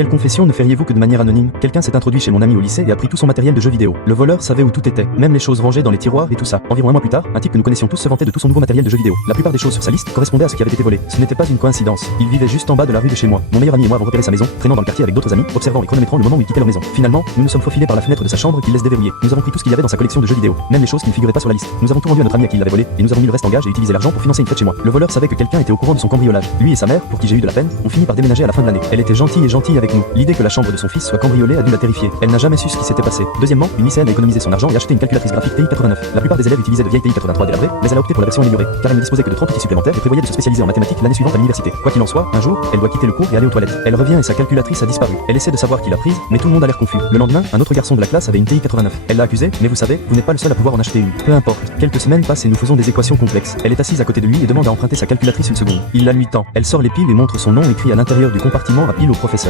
Quelle confession ne feriez-vous que de manière anonyme? Quelqu'un s'est introduit chez mon ami au lycée et a pris tout son matériel de jeux vidéo. Le voleur savait où tout était, même les choses rangées dans les tiroirs et tout ça. Environ un mois plus tard, un type que nous connaissions tous se vantait de tout son nouveau matériel de jeux vidéo. La plupart des choses sur sa liste correspondaient à ce qui avait été volé. Ce n'était pas une coïncidence. Il vivait juste en bas de la rue de chez moi. Mon meilleur ami et moi avons repéré sa maison, traînant dans le quartier avec d'autres amis, observant et chronométrant le moment où il quittait leur maison. Finalement, nous nous sommes faufilés par la fenêtre de sa chambre qu'il laisse déverrouiller. Nous avons pris tout ce qu'il y avait dans sa collection de jeux vidéo, même les choses qui ne figuraient pas sur la liste. Nous avons tout rendu à notre ami à qui il l'avait volé et nous avons mis le reste en gage et utilisé l'argent pour financer une fête chez moi. Le voleur savait que quelqu'un était au courant de son cambriolage. Lui et sa mère, pour qui j'ai eu de la peine, ont fini par déménager à la fin de l'année. Elle était gentille avec nous. L'idée que la chambre de son fils soit cambriolée a dû la terrifier. Elle n'a jamais su ce qui s'était passé. Deuxièmement, une lycéenne a économisé son argent et acheté une calculatrice graphique TI 89. La plupart des élèves utilisaient de vieilles TI 83 délabrées, mais elle a opté pour la version améliorée, car elle ne disposait que de 30 outils supplémentaires et prévoyait de se spécialiser en mathématiques l'année suivante à l'université. Quoi qu'il en soit, un jour, elle doit quitter le cours et aller aux toilettes. Elle revient et sa calculatrice a disparu. Elle essaie de savoir qui l'a prise, mais tout le monde a l'air confus. Le lendemain, un autre garçon de la classe avait une TI 89. Elle l'a accusé, mais vous savez, vous n'êtes pas le seul à pouvoir en acheter une. Peu importe. Quelques semaines passent et nous faisons des équations complexes. Elle est assise à côté de lui et demande à emprunter sa calculatrice une seconde. Il la lui tend. Elle sort les piles et montre son nom écrit à l'intérieur du compartiment à piles au professeur.